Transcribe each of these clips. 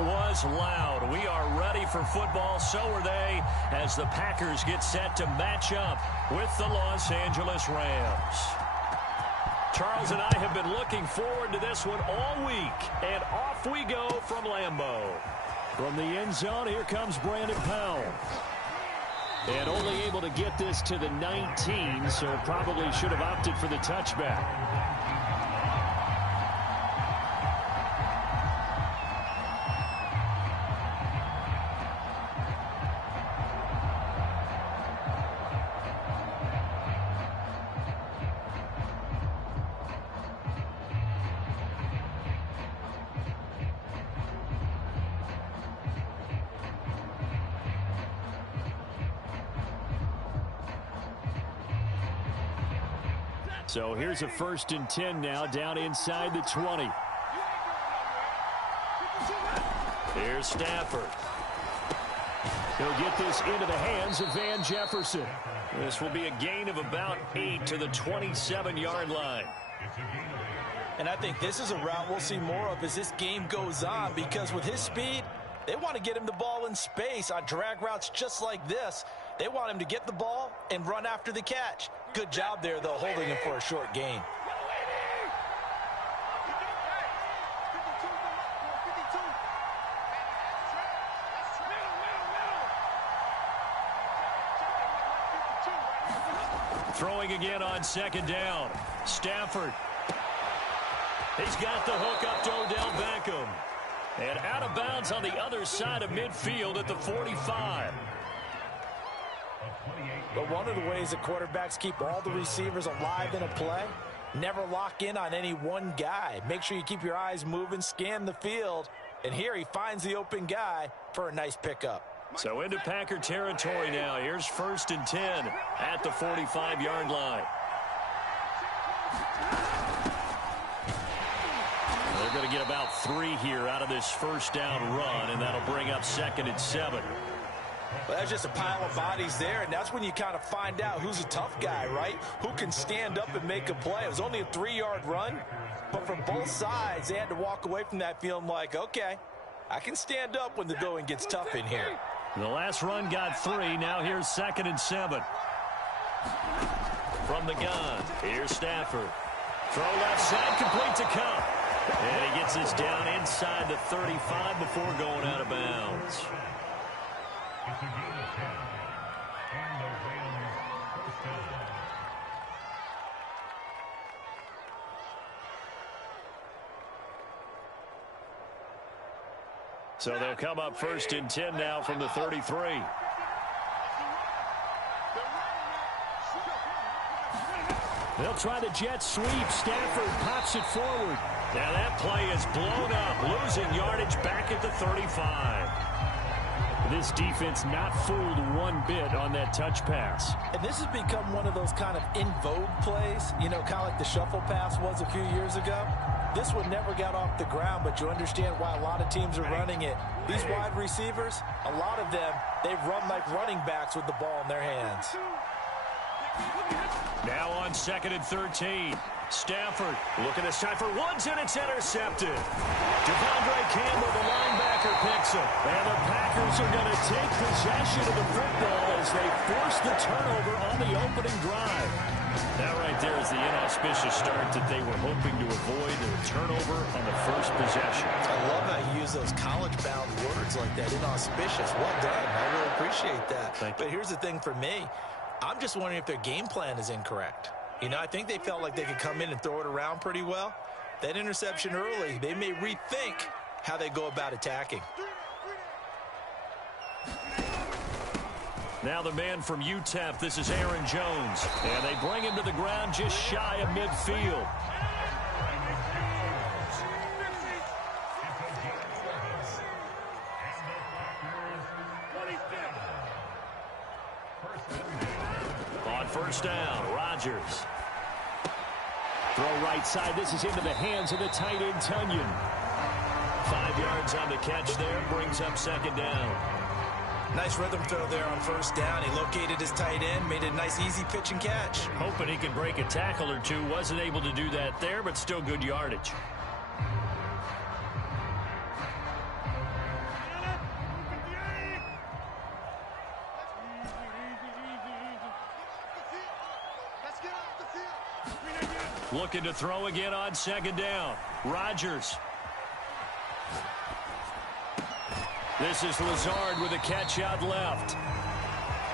was loud. We are ready for football. So are they as the Packers get set to match up with the Los Angeles Rams. Charles and I have been looking forward to this one all week. And off we go from Lambeau. From the end zone, here comes Brandon Powell. And only able to get this to the 19, so probably should have opted for the touchback. So here's a 1st and 10 now, down inside the 20. Here's Stafford. He'll get this into the hands of Van Jefferson. This will be a gain of about 8 to the 27-yard line. And I think this is a route we'll see more of as this game goes on, because with his speed, they want to get him the ball in space on drag routes just like this. They want him to get the ball and run after the catch. Good job there, though, holding him for a short gain. Throwing again on 2nd down. Stafford. He's got the hook up to Odell Beckham. And out of bounds on the other side of midfield at the 45. But one of the ways that quarterbacks keep all the receivers alive in a play, never lock in on any one guy. Make sure you keep your eyes moving, scan the field. And here he finds the open guy for a nice pickup. So into Packer territory now. Here's 1st and 10 at the 45-yard line. They're going to get about 3 here out of this 1st down run, and that'll bring up 2nd and 7. Well, that's just a pile of bodies there, and that's when you kind of find out who's a tough guy, right? Who can stand up and make a play. It was only a 3-yard run, but from both sides, they had to walk away from that feeling like, okay, I can stand up when the going gets tough in here. The last run got 3. Now here's 2nd and 7. From the gun, here's Stafford. Throw left side, complete to Kupp. And he gets this down inside the 35 before going out of bounds. So they'll come up 1st and 10 now from the 33. They'll try the jet sweep. Stafford pops it forward. Now that play is blown up, losing yardage back at the 35. This defense not fooled one bit on that touch pass. And this has become one of those kind of in vogue plays, you know, kind of like the shuffle pass was a few years ago. This one never got off the ground, but you understand why a lot of teams are running it. These wide receivers, a lot of them, they run like running backs with the ball in their hands. Now on 2nd and 13. Stafford looking this time for Woods, and it's intercepted. Devondre Campbell, the linebacker, picks him. And the Packers are going to take possession of the football as they force the turnover on the opening drive. That right there is the inauspicious start that they were hoping to avoid, the turnover on the first possession. I love how you use those college-bound words like that, inauspicious. Well done. I really appreciate that. But here's the thing for me. I'm just wondering if their game plan is incorrect. You know, I think they felt like they could come in and throw it around pretty well. That interception early, they may rethink how they go about attacking. Now the man from UTEP, this is Aaron Jones. And they bring him to the ground just shy of midfield. On 1st down, Rodgers. Throw right side. This is into the hands of the tight end, Tunyon. 5 yards on the catch there. Brings up 2nd down. Nice rhythm throw there on 1st down. He located his tight end, made it a nice easy pitch and catch. Hoping he could break a tackle or two. Wasn't able to do that there, but still good yardage. Looking to throw again on second down. Rodgers. This is Lazard with a catch out left.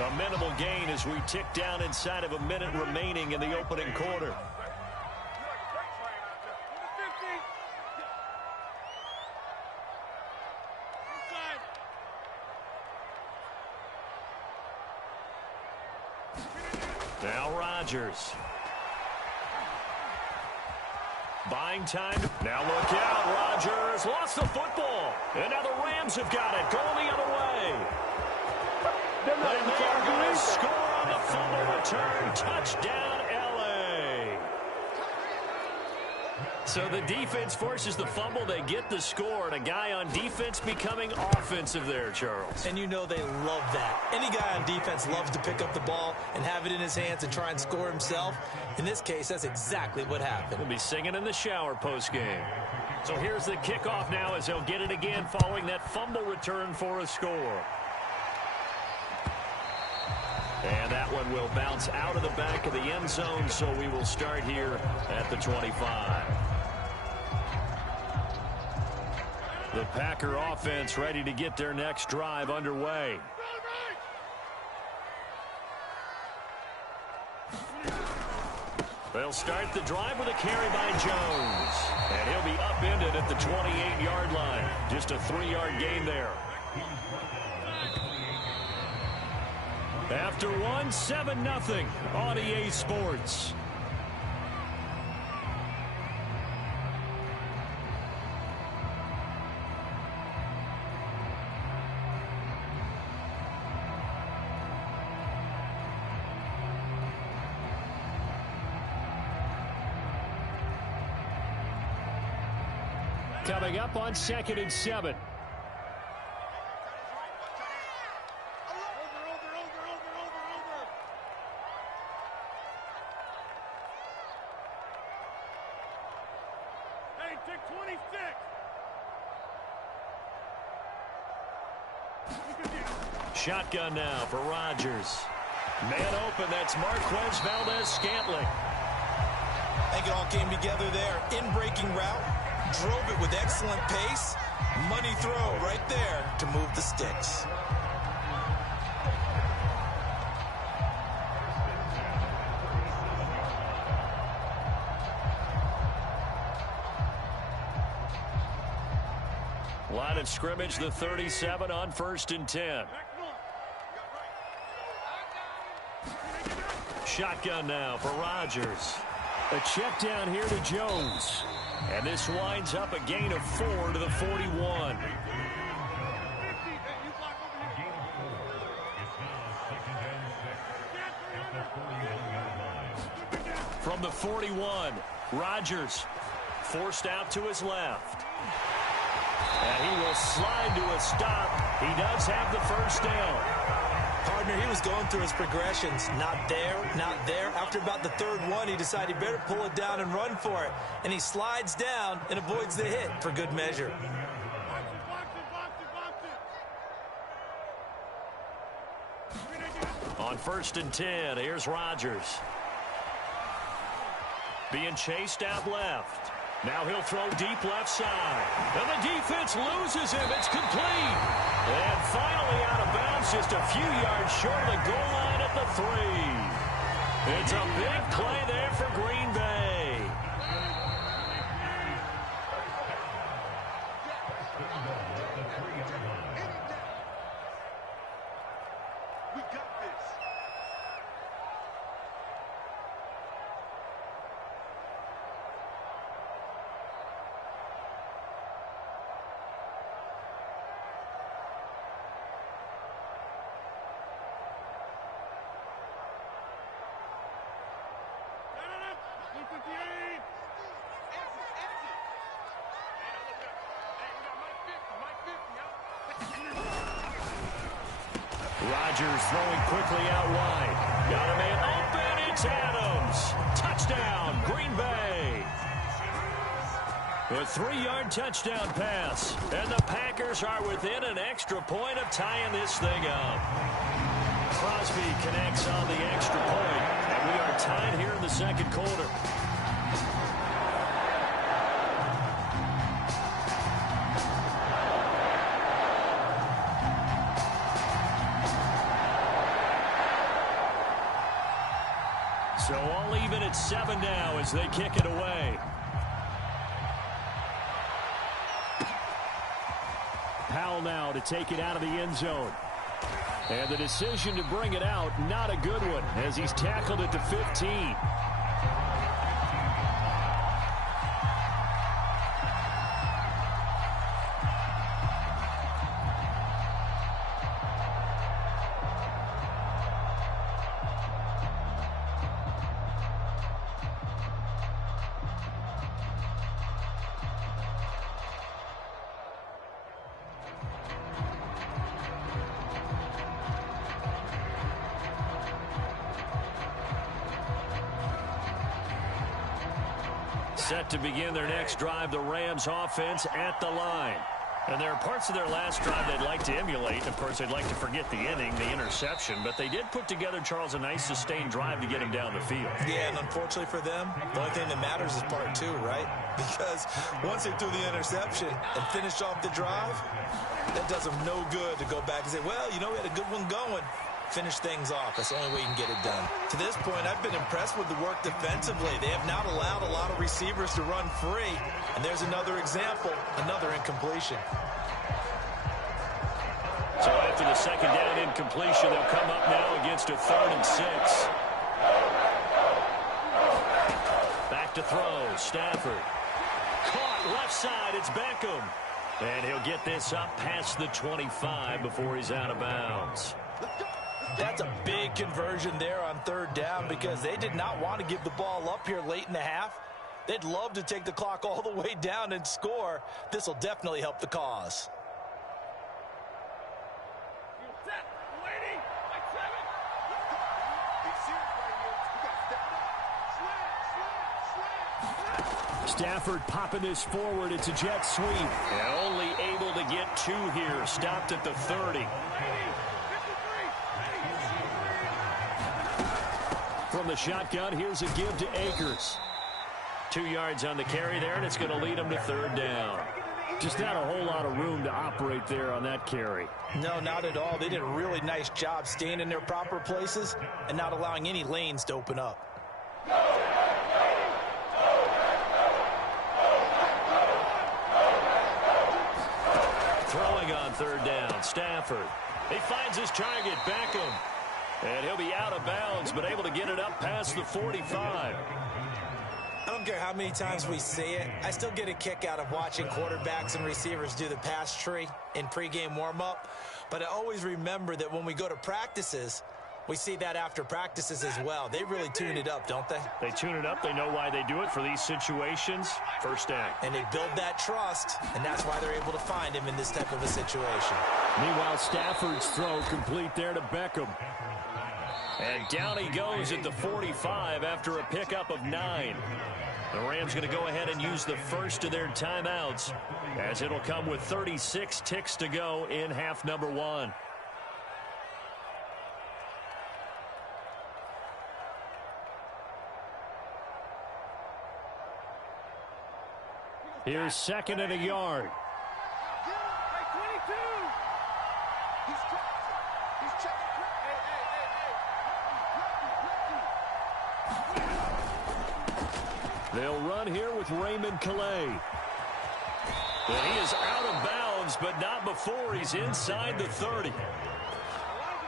A minimal gain as we tick down inside of a minute remaining in the opening quarter. Now Rodgers. Buying time. Now look out. Rodgers lost the football. And now the Rams have got it. Going the other way. And they are going to score on the fumble return. Touchdown, L.A. So the defense forces the fumble. They get the score. And a guy on defense becoming offensive there, Charles. And you know they love that. Any guy on defense loves to pick up the ball and have it in his hands and try and score himself. In this case, that's exactly what happened. He'll be singing in the shower post-game. So here's the kickoff now as they'll get it again following that fumble return for a score. And that one will bounce out of the back of the end zone, so we will start here at the 25. The Packer offense ready to get their next drive underway. They'll start the drive with a carry by Jones. And he'll be upended at the 28-yard line. Just a 3-yard gain there. After one, 7-0 on EA Sports. Coming up on 2nd and 7. Hey, take 26. Shotgun now for Rodgers. Man open, that's Marquez Valdes-Scantling. I think it all came together there. In-breaking route. Drove it with excellent pace. Money throw right there to move the sticks. Line of scrimmage, the 37 on 1st and 10. Shotgun now for Rodgers. A check down here to Jones. And this winds up a gain of 4 to the 41. From the 41, Rodgers forced out to his left. And he will slide to a stop. He does have the first down. Partner, he was going through his progressions. Not there, not there. After about the 3rd one, he decided he better pull it down and run for it. And he slides down and avoids the hit for good measure. On 1st and 10, here's Rodgers. Being chased out left. Now he'll throw deep left side. And the defense loses him. It's complete. And finally out of bounds, just a few yards short of the goal line at the 3. It's a big play there for Green Bay. We got this. Rodgers throwing quickly out wide. Got a man open. It's Adams. Touchdown, Green Bay. A 3-yard touchdown pass. And the Packers are within an extra point of tying this thing up. Crosby connects on the extra point. And we are tied here in the 2nd quarter. So all even at 7 now as they kick it away. Powell now to take it out of the end zone. And the decision to bring it out, not a good one, as he's tackled at the 15. Set to begin their next drive, the Rams offense at the line. And there are parts of their last drive they'd like to emulate. Of course, they'd like to forget the inning, the interception. But they did put together, Charles, a nice sustained drive to get him down the field. Yeah, and unfortunately for them, the only thing that matters is part 2, right? Because once they threw the interception and finished off the drive, that does them no good to go back and say, well, you know, we had a good one going. Finish things off. That's the only way you can get it done. To this point, I've been impressed with the work defensively. They have not allowed a lot of receivers to run free. And there's another example, another incompletion. So after the second down incompletion, they'll come up now against a 3rd and 6. Back to throw. Stafford. Caught left side. It's Beckham. And he'll get this up past the 25 before he's out of bounds. That's a big conversion there on 3rd down because they did not want to give the ball up here late in the half. They'd love to take the clock all the way down and score. This will definitely help the cause. Stafford popping this forward. It's a jet sweep. And only able to get 2 here. Stopped at the 30. From the shotgun, here's a give to Akers. 2 yards on the carry there, and it's going to lead him to 3rd down. Just not a whole lot of room to operate there on that carry. No, not at all. They did a really nice job staying in their proper places and not allowing any lanes to open up. Throwing on 3rd down, Stafford. He finds his target, Beckham. And he'll be out of bounds, but able to get it up past the 45. I don't care how many times we see it. I still get a kick out of watching quarterbacks and receivers do the pass tree in pregame warm-up. But I always remember that when we go to practices, we see that after practices as well. They really tune it up, don't they? They tune it up. They know why they do it for these situations. 1st down. And they build that trust, and that's why they're able to find him in this type of a situation. Meanwhile, Stafford's throw complete there to Beckham. And down he goes at the 45 after a pickup of 9. The Rams going to go ahead and use the first of their timeouts, as it'll come with 36 ticks to go in half number 1. Here's 2nd and a yard. They'll run here with Raymond Calais. And he is out of bounds, but not before he's inside the 30.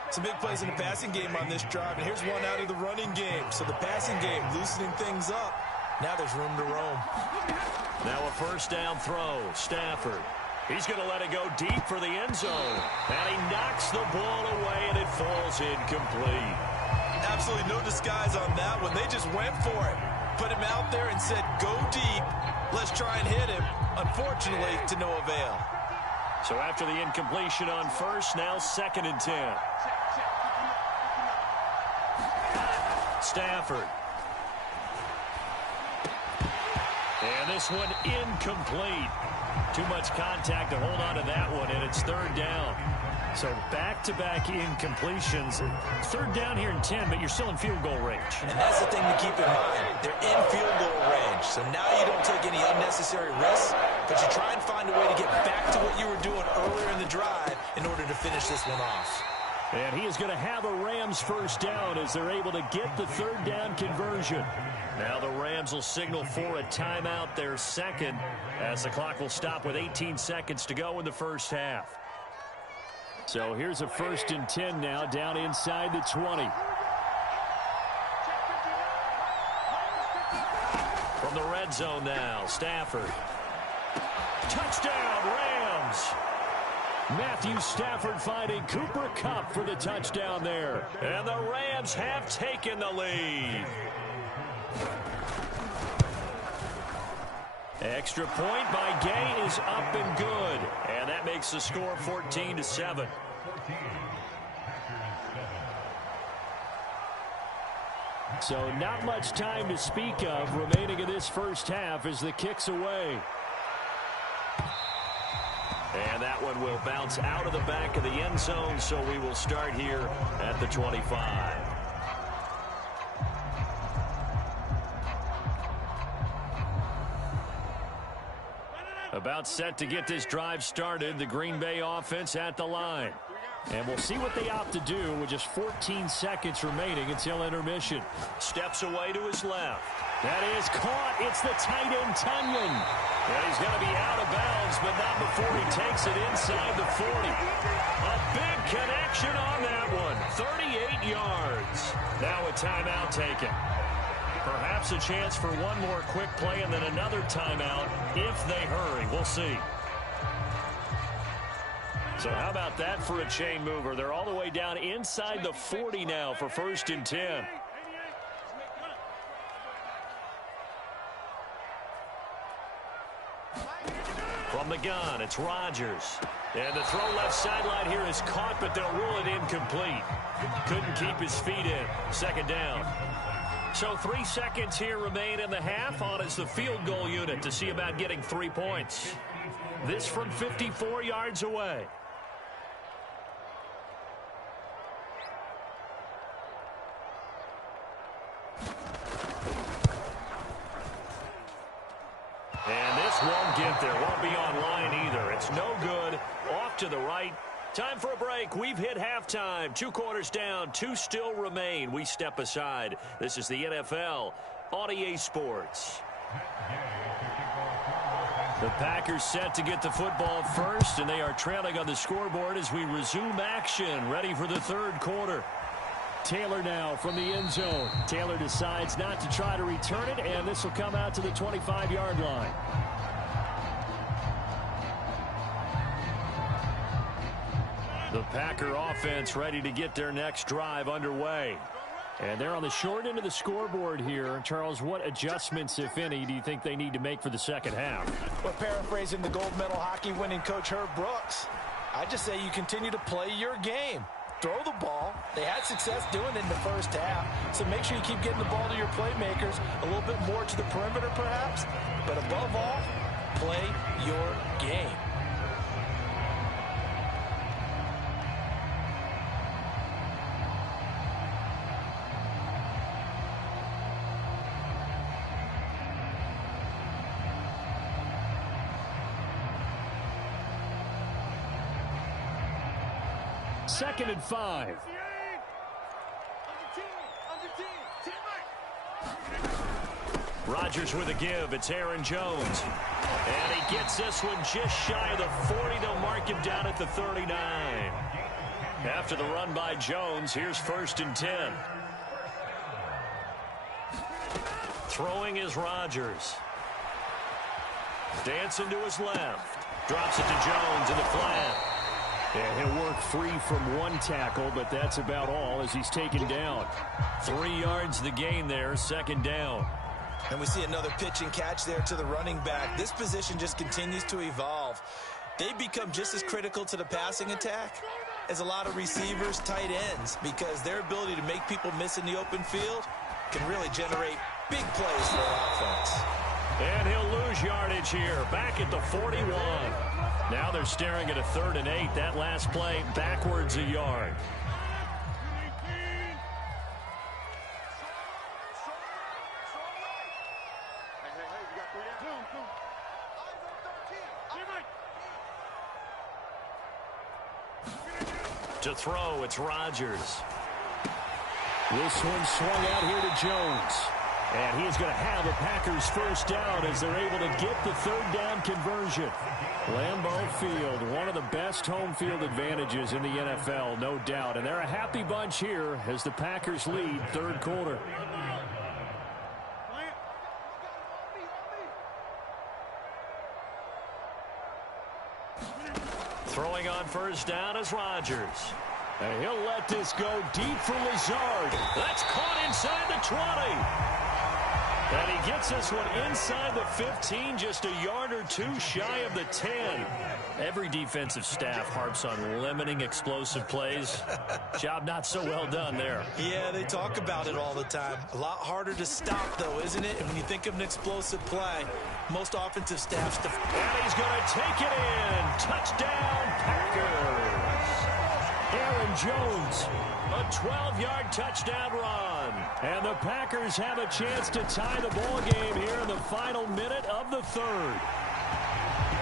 Some big plays in the passing game on this drive, and here's one out of the running game. So the passing game loosening things up. Now there's room to roam. Now a 1st down throw. Stafford. He's going to let it go deep for the end zone. And he knocks the ball away, and it falls incomplete. Absolutely no disguise on that one. They just went for it. Put him out there and said, go deep. Let's try and hit him. Unfortunately, to no avail. So after the incompletion on 1st, now 2nd and 10. Stafford. And this one incomplete. Too much contact to hold on to that one, and it's 3rd down. So back-to-back incompletions. 3rd down here in 10, but you're still in field goal range. And that's the thing to keep in mind. They're in field goal range. So now you don't take any unnecessary risks, but you try and find a way to get back to what you were doing earlier in the drive in order to finish this one off. And he is going to have a Rams first down as they're able to get the third down conversion. Now the Rams will signal for a timeout, their second, as the clock will stop with 18 seconds to go in the first half. So here's a 1st and 10 now down inside the 20. From the red zone now, Stafford. Touchdown, Rams! Matthew Stafford finding Cooper Kupp for the touchdown there. And the Rams have taken the lead. Extra point by Gay is up and good. And that makes the score 14-7. So not much time to speak of remaining in this first half as the kick's away. And that one will bounce out of the back of the end zone, so we will start here at the 25. About set to get this drive started, the Green Bay offense at the line. And we'll see what they opt to do with just 14 seconds remaining until intermission. Steps away to his left. That is caught. It's the tight end, Tunyon. And he's going to be out of bounds, but not before he takes it inside the 40. A big connection on that one. 38 yards. Now a timeout taken. Perhaps a chance for one more quick play and then another timeout if they hurry. We'll see. So how about that for a chain mover? They're all the way down inside the 40 now for 1st and 10. From the gun, it's Rodgers. And the throw left sideline here is caught, but they'll rule it incomplete. Couldn't keep his feet in. 2nd down. So 3 seconds here remain in the half. On is the field goal unit to see about getting 3 points. This from 54 yards away. And this won't get there. Won't be online either. It's no good. Off to the right. Time for a break. We've hit halftime. 2 quarters down. 2 still remain. We step aside. This is the NFL on EA Sports. The Packers set to get the football first, and they are trailing on the scoreboard as we resume action. Ready for the 3rd quarter. Taylor now from the end zone. Taylor decides not to try to return it, and this will come out to the 25-yard line. The Packer offense ready to get their next drive underway. And they're on the short end of the scoreboard here. Charles, what adjustments, if any, do you think they need to make for the second half? Well, paraphrasing the gold medal hockey winning coach Herb Brooks, I just say you continue to play your game. Throw the ball. They had success doing it in the first half, so make sure you keep getting the ball to your playmakers, a little bit more to the perimeter perhaps, but above all, play your game. Second and 5. Rodgers with a give. It's Aaron Jones. And he gets this one just shy of the 40. They'll mark him down at the 39. After the run by Jones, here's 1st and 10. Throwing is Rodgers. Dancing to his left. Drops it to Jones in the flat. And he'll work free from 1 tackle, but that's about all as he's taken down. 3 yards the gain there, 2nd down. And we see another pitch and catch there to the running back. This position just continues to evolve. They become just as critical to the passing attack as a lot of receivers, tight ends, because their ability to make people miss in the open field can really generate big plays for their offense. And he'll lose yardage here, back at the 41. Now they're staring at a 3rd and 8. That last play backwards a yard. To throw, it's Rodgers. This one swung out here to Jones. And he is going to have a Packers first down as they're able to get the third down conversion. Lambeau Field, one of the best home field advantages in the NFL, no doubt. And they're a happy bunch here as the Packers lead third quarter. Throwing on first down is Rodgers. And he'll let this go deep for Lazard. That's caught inside the 20. And he gets this one inside the 15, just a yard or two shy of the 10. Every defensive staff harps on limiting explosive plays. Job not so well done there. Yeah, they talk about it all the time. A lot harder to stop, though, isn't it? And when you think of an explosive play, most offensive staffs... And he's going to take it in. Touchdown, Packers. Aaron Jones. A 12-yard touchdown run. And the Packers have a chance to tie the ball game here in the final minute of the third.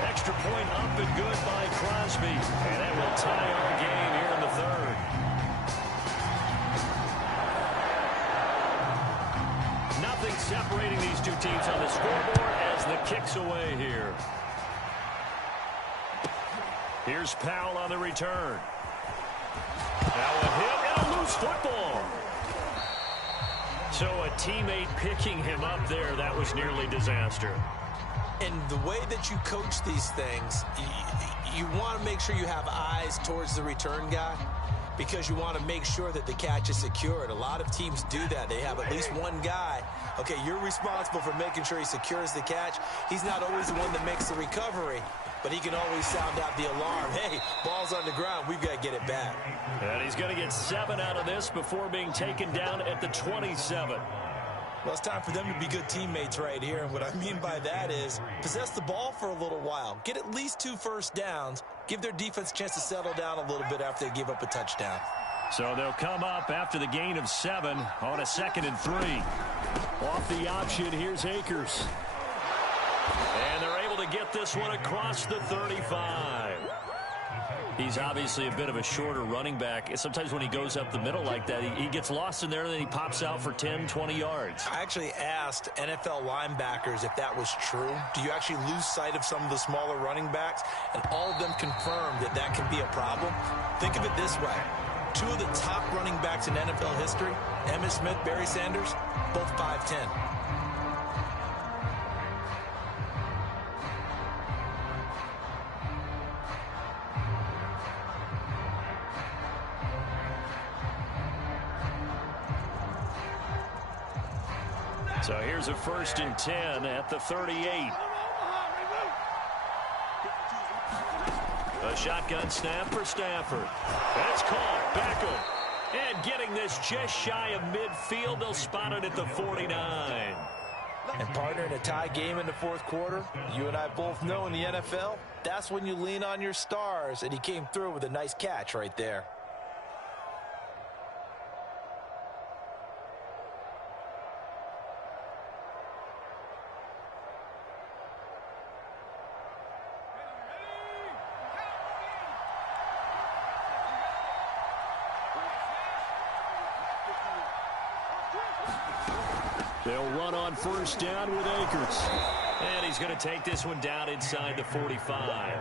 Extra point up and good by Crosby. And that will tie our game here in the third. Nothing separating these two teams on the scoreboard as the kick's away here. Here's Powell on the return. Now a hit and a loose football. So a teammate picking him up there, that was nearly disaster. And the way that you coach these things, you want to make sure you have eyes towards the return guy because you want to make sure that the catch is secured. A lot of teams do that. They have at least one guy. Okay, you're responsible for making sure he secures the catch. He's not always the one that makes the recovery, but he can always sound out the alarm. Hey, ball's on the ground. We've got to get it back. And he's going to get 7 out of this before being taken down at the 27. Well, it's time for them to be good teammates right here. And what I mean by that is possess the ball for a little while. Get at least 2 first downs. Give their defense a chance to settle down a little bit after they give up a touchdown. So they'll come up after the gain of 7 on a 2nd and 3. Off the option, here's Akers. And they're able to get this one across the 35. He's obviously a bit of a shorter running back. Sometimes when he goes up the middle like that, he gets lost in there, and then he pops out for 10, 20 yards. I actually asked NFL linebackers if that was true. Do you actually lose sight of some of the smaller running backs? And all of them confirmed that that can be a problem. Think of it this way. 2 of the top running backs in NFL history, Emmitt Smith, Barry Sanders, both 5'10". So here's a 1st and 10 at the 38. A shotgun snap for Stafford. That's caught. Beckham. And getting this just shy of midfield. They'll spot it at the 49. And partner, in a tie game in the 4th quarter, you and I both know in the NFL, that's when you lean on your stars. And he came through with a nice catch right there. They'll run on first down with Akers. And he's going to take this one down inside the 45.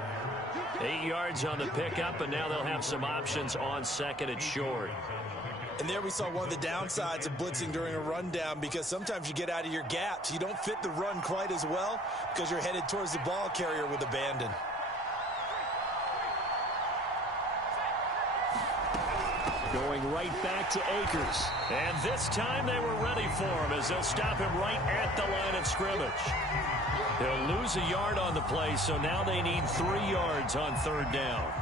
8 yards on the pickup, and now they'll have some options on 2nd and short. And there we saw one of the downsides of blitzing during a rundown, because sometimes you get out of your gaps. You don't fit the run quite as well because you're headed towards the ball carrier with abandon. Going right back to Akers. And this time they were ready for him as they'll stop him right at the line of scrimmage. They'll lose a yard on the play, so now they need 3 yards on 3rd down.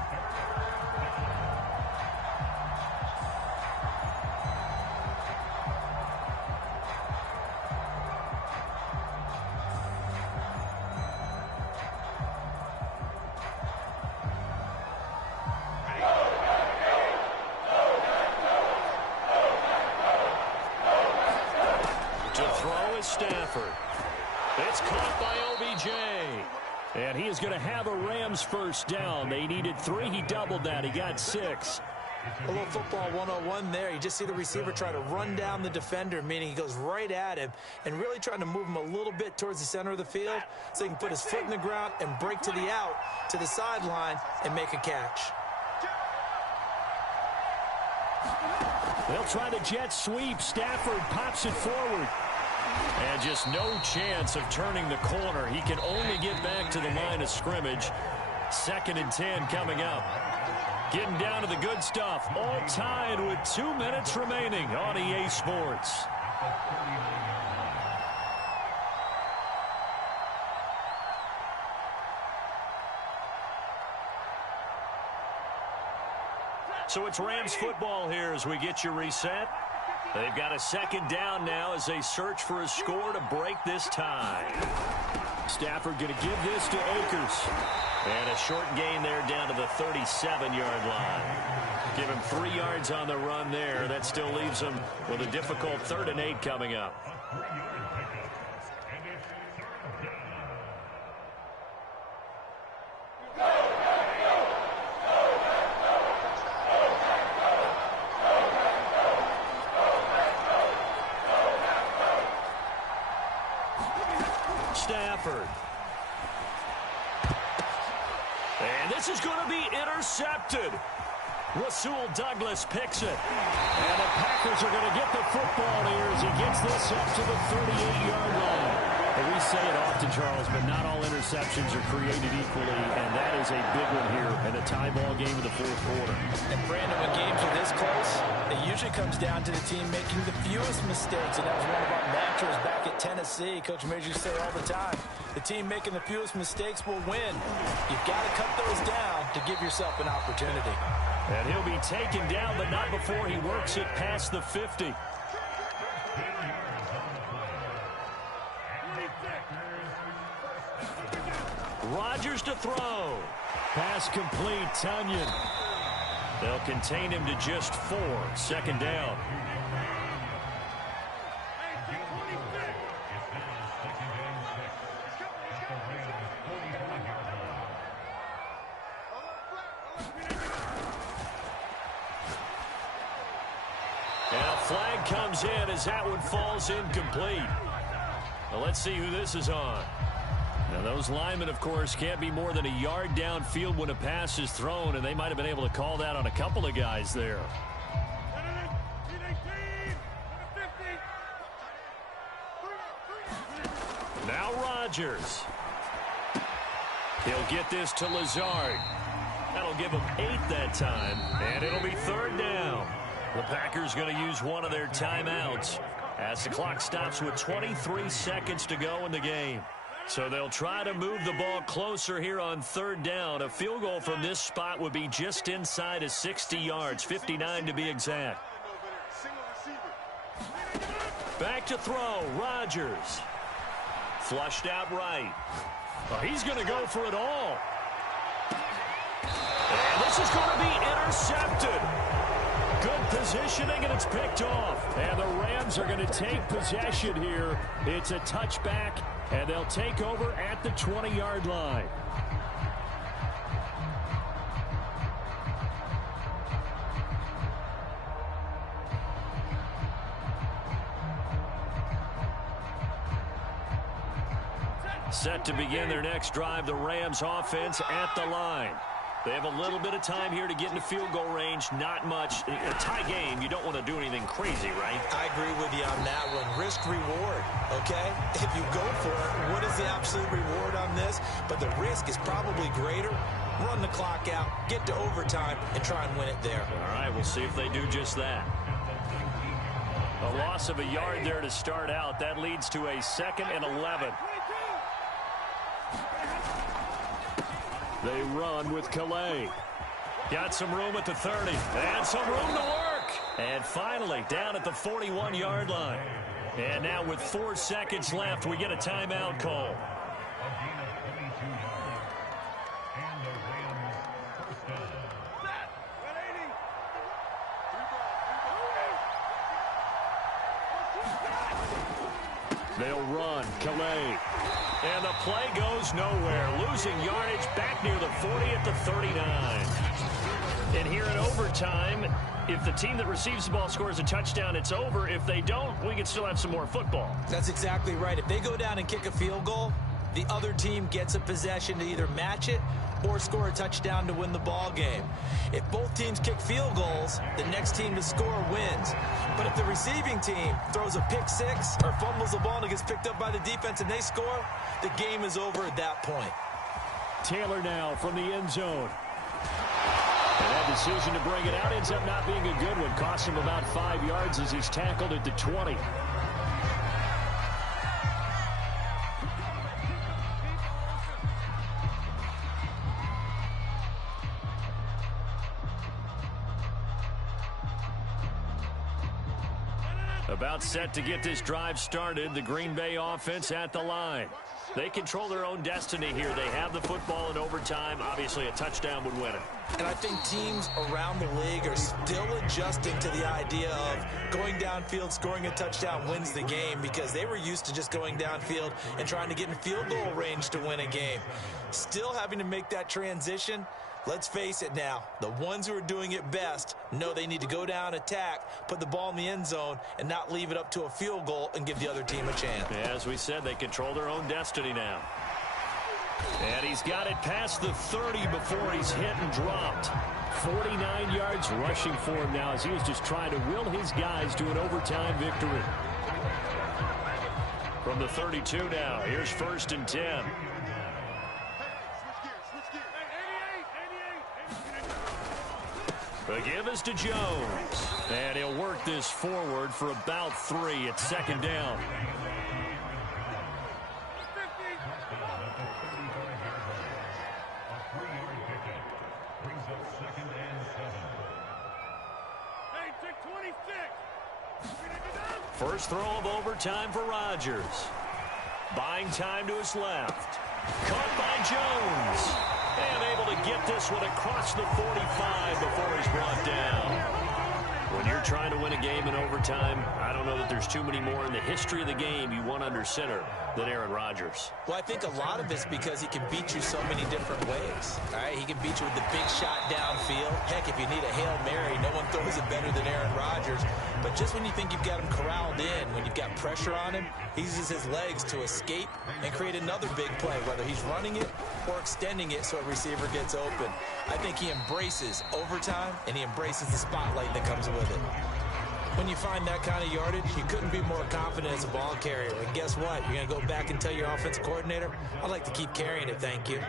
Stafford. It's caught by OBJ. And he is going to have a Rams first down. They needed 3. He doubled that. He got 6. A little football 101 there. You just see the receiver try to run down the defender, meaning he goes right at him and really trying to move him a little bit towards the center of the field so he can put his foot in the ground and break to the out, to the sideline, and make a catch. They'll try the jet sweep. Stafford pops it forward. And just no chance of turning the corner. He can only get back to the line of scrimmage. 2nd and 10 coming up. Getting down to the good stuff. All tied with 2 minutes remaining on EA Sports. So it's Rams football here as we get you reset. They've got a 2nd down now as they search for a score to break this tie. Stafford going to give this to Akers. And a short gain there down to the 37-yard line. Give him 3 yards on the run there. That still leaves him with a difficult 3rd and 8 coming up. Stafford. And this is going to be intercepted. Rasul Douglas picks it. And the Packers are going to get the football here as he gets this up to the 38-yard line. And we say it often, Charles, but not all interceptions are created equally, and that is a big one here in a tie ball game in the 4th quarter. And Brandon, when games are this close, it usually comes down to the team making the fewest mistakes, and that was one of our mantras back at Tennessee. Coach Major used to say all the time, the team making the fewest mistakes will win. You've got to cut those down to give yourself an opportunity. And he'll be taken down, but not before he works it past the 50. Rodgers to throw. Pass complete, Tunyon. They'll contain him to just 4. 2nd down. And a flag comes in as that one falls incomplete. Now let's see who this is on. Now, those linemen, of course, can't be more than a yard downfield when a pass is thrown, and they might have been able to call that on a couple of guys there. Now Rodgers. He'll get this to Lazard. That'll give him 8 that time, and it'll be 3rd down. The Packers going to use one of their timeouts as the clock stops with 23 seconds to go in the game. So they'll try to move the ball closer here on 3rd down. A field goal from this spot would be just inside of 60 yards, 59 to be exact. Back to throw, Rodgers. Flushed out right. Well, he's going to go for it all. And this is going to be intercepted. Good positioning, and it's picked off. And the Rams are going to take possession here. It's a touchback, and they'll take over at the 20-yard line. Set to begin their next drive, the Rams offense at the line. They have a little bit of time here to get into field goal range. Not much. In a tie game, you don't want to do anything crazy, right? I agree with you on that one. Risk-reward, okay? If you go for it, what is the absolute reward on this? But the risk is probably greater. Run the clock out, get to overtime, and try and win it there. All right, we'll see if they do just that. A loss of a yard there to start out. That leads to a 2nd and 11. They run with Calais. Got some room at the 30. And some room to work. And finally, down at the 41-yard line. And now with 4 seconds left, we get a timeout call. They'll run. Calais. And the play goes nowhere. Losing yardage back near the 40 at the 39. And here in overtime. overtime. If the team that receives the ball scores a touchdown, it's over. If they don't, we can still have some more football. That's exactly right. If they go down and kick a field goal, the other team gets a possession to either match it or score a touchdown to win the ball game. If both teams kick field goals, the next team to score wins. But if the receiving team throws a pick six or fumbles the ball and it gets picked up by the defense and they score, the game is over at that point. Taylor now from the end zone. And that decision to bring it out ends up not being a good one. Costs him about 5 yards as he's tackled at the 20. About set to get this drive started. The Green Bay offense at the line. They control their own destiny here. They have the football in overtime. Obviously, a touchdown would win it. And I think teams around the league are still adjusting to the idea of going downfield, scoring a touchdown wins the game, because they were used to just going downfield and trying to get in field goal range to win a game. Still having to make that transition. Let's face it now, the ones who are doing it best know they need to go down, attack, put the ball in the end zone, and not leave it up to a field goal and give the other team a chance. As we said, they control their own destiny now. And he's got it past the 30 before he's hit and dropped. 49 yards rushing for him now as he was just trying to will his guys to an overtime victory. From the 32 now, here's 1st and 10. The give is to Jones. And he'll work this forward for about 3. It's 2nd down. First throw of overtime for Rodgers. Buying time to his left. Caught by Jones. And able to get this one across the 45 before he's brought down. When you're trying to win a game in overtime, I don't know that there's too many more in the history of the game you want under center than Aaron Rodgers. Well, I think a lot of it's because he can beat you so many different ways. All right, he can beat you with the big shot downfield. Heck, if you need a Hail Mary, no one throws it better than Aaron Rodgers. But just when you think you've got him corralled in, when you've got pressure on him, he uses his legs to escape and create another big play, whether he's running it or extending it so a receiver gets open. I think he embraces overtime, and he embraces the spotlight that comes with it. When you find that kind of yardage, you couldn't be more confident as a ball carrier. And guess what? You're going to go back and tell your offensive coordinator, I'd like to keep carrying it, thank you.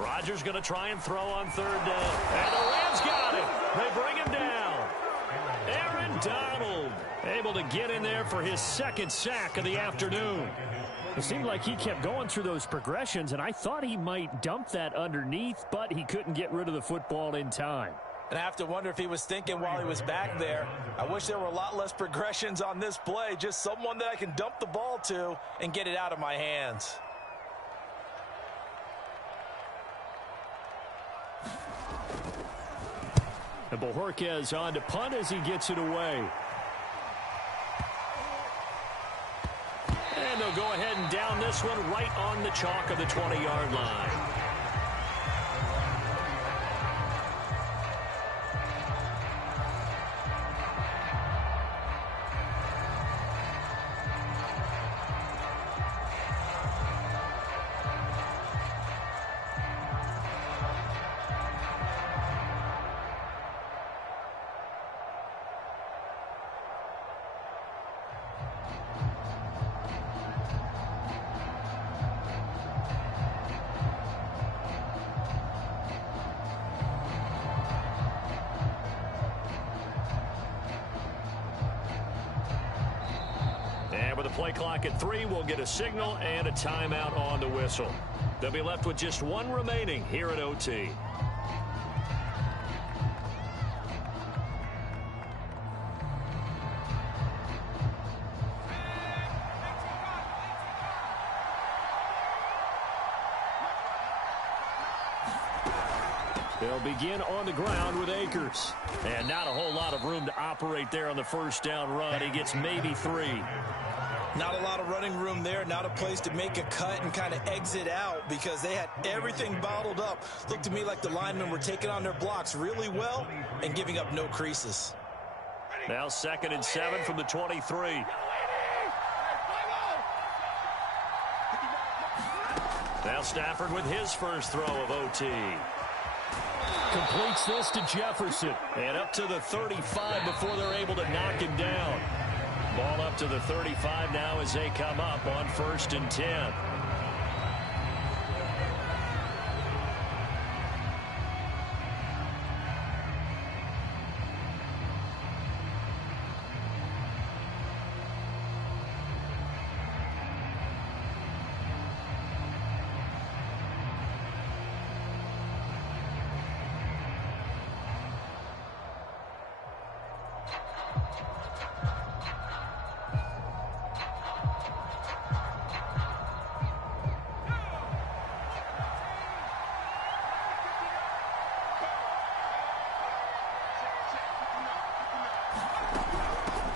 Rodgers going to try and throw on 3rd down. And the Rams got it. They bring him down. Aaron Donald able to get in there for his 2nd sack of the afternoon. It seemed like he kept going through those progressions, and I thought he might dump that underneath, but he couldn't get rid of the football in time. And I have to wonder if he was thinking while he was back there, I wish there were a lot less progressions on this play, just someone that I can dump the ball to and get it out of my hands. And Bojorquez on to punt as he gets it away. And they'll go ahead and down this one right on the chalk of the 20-yard line. With the play clock at 3, we'll get a signal and a timeout on the whistle. They'll be left with just 1 remaining here at OT. They'll begin on the ground with Akers. And not a whole lot of room to operate there on the first down run. He gets maybe 3. Not a lot of running room there, not a place to make a cut and kind of exit out because they had everything bottled up. Looked to me like the linemen were taking on their blocks really well and giving up no creases. Now 2nd and 7 from the 23. Now Stafford with his first throw of OT. Completes this to Jefferson. And up to the 35 before they're able to knock him down. Ball up to the 35 now as they come up on 1st and 10.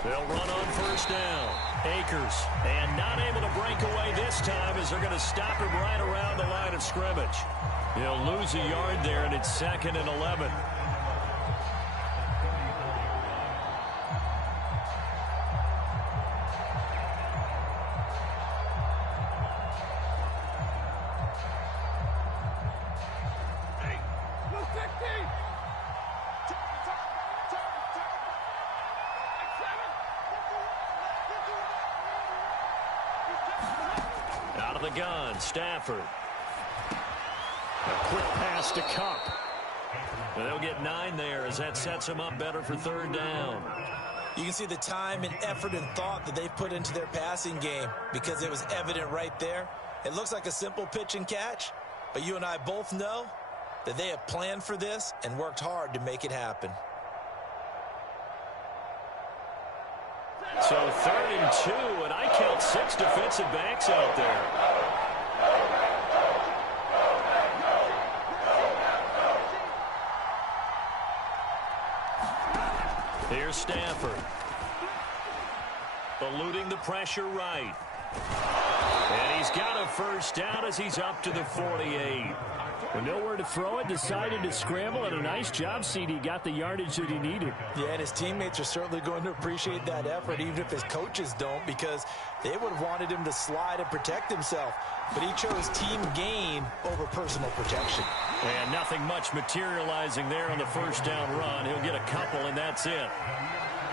They'll run on 1st down. Akers, and not able to break away this time as they're going to stop him right around the line of scrimmage. He'll lose a yard there, and it's 2nd and 11. Out of the gun, Stafford. A quick pass to Kupp. And they'll get 9 there as that sets them up better for 3rd down. You can see the time and effort and thought that they've put into their passing game because it was evident right there. It looks like a simple pitch and catch, but you and I both know that they have planned for this and worked hard to make it happen. So 3rd and 2, and I count 6 defensive backs out there. Here's Stafford. Eluding the pressure right. And he's got a first down as he's up to the 48. With nowhere to throw it, decided to scramble, and a nice job, CD. Got the yardage that he needed. Yeah, and his teammates are certainly going to appreciate that effort, even if his coaches don't, because they would have wanted him to slide and protect himself. But he chose team gain over personal protection. And nothing much materializing there on the first down run. He'll get a couple, and that's it.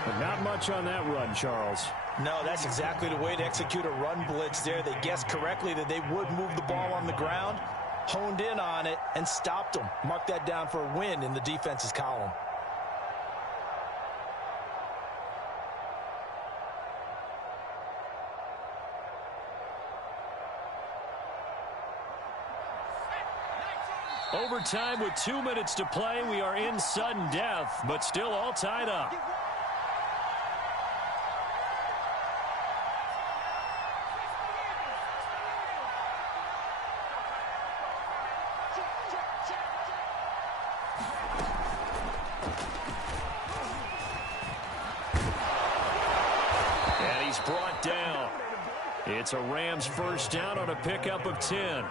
But not much on that run, Charles. No, that's exactly the way to execute a run blitz there. They guessed correctly that they would move the ball on the ground, honed in on it, and stopped them. Mark that down for a win in the defense's column. Overtime with 2 minutes to play. We are in sudden death, but still all tied up. And he's brought down. It's a Rams first down on a pickup of 10.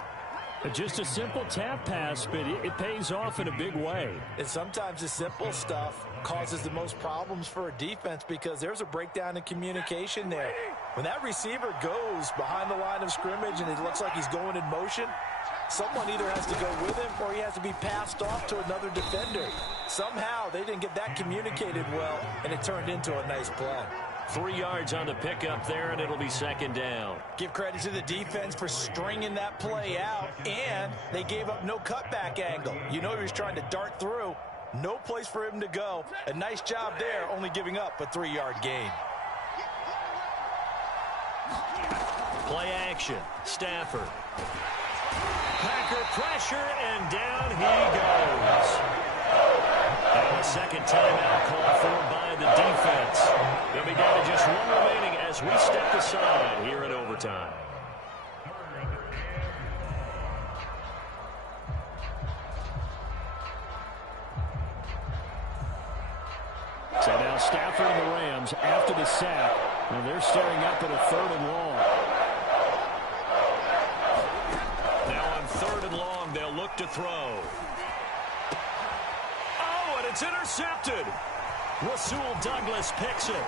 Just a simple tap pass, but it pays off in a big way. And sometimes the simple stuff causes the most problems for a defense because there's a breakdown in communication there. When that receiver goes behind the line of scrimmage and it looks like he's going in motion, someone either has to go with him or he has to be passed off to another defender. Somehow they didn't get that communicated well, and it turned into a nice play. 3 yards on the pickup there, and it'll be second down. Give credit to the defense for stringing that play out, and they gave up no cutback angle. You know he was trying to dart through. No place for him to go. A nice job there, only giving up a 3-yard gain. Play action. Stafford. Packer pressure, and down he goes. And a second timeout called for by the defense. They'll be down to just 1 remaining as we step aside here in overtime. So now Stafford and the Rams after the sack, and they're staring up at a 3rd and long. Now on 3rd and long, they'll look to throw. Oh, and it's intercepted. Rasul Douglas picks it.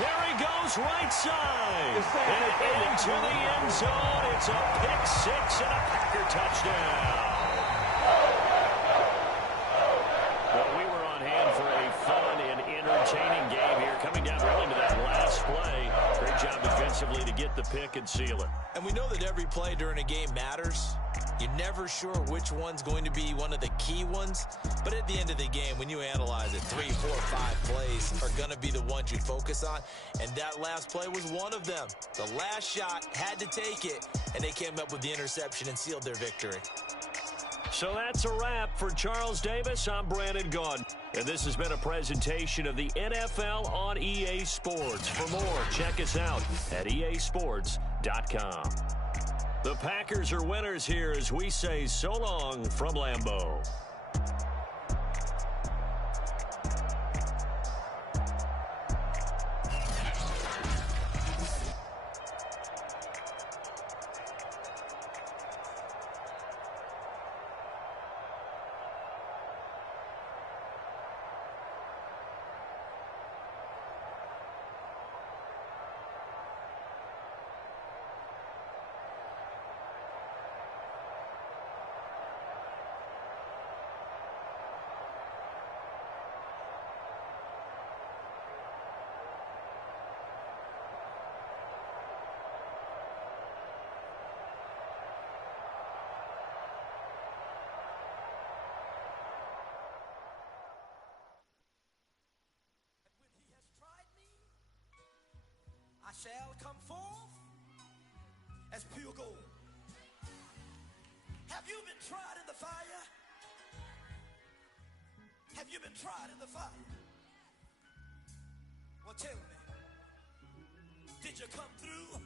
There he goes, right side. And into the end zone. It's a pick 6 and a Packer touchdown. Well, we were on hand for a fun and entertaining game here. Coming down really to that last play. Great job defensively to get the pick and seal it. And we know that every play during a game matters. You're never sure which one's going to be one of the key ones. But at the end of the game, when you analyze it, 3, 4, 5 plays are going to be the ones you focus on. And that last play was one of them. The last shot had to take it, and they came up with the interception and sealed their victory. So that's a wrap for Charles Davis. I'm Brandon Gaudin. And this has been a presentation of the NFL on EA Sports. For more, check us out at easports.com. The Packers are winners here as we say so long from Lambeau. Shall come forth as pure gold. Have you been tried in the fire? Have you been tried in the fire? Well, tell me, did you come through?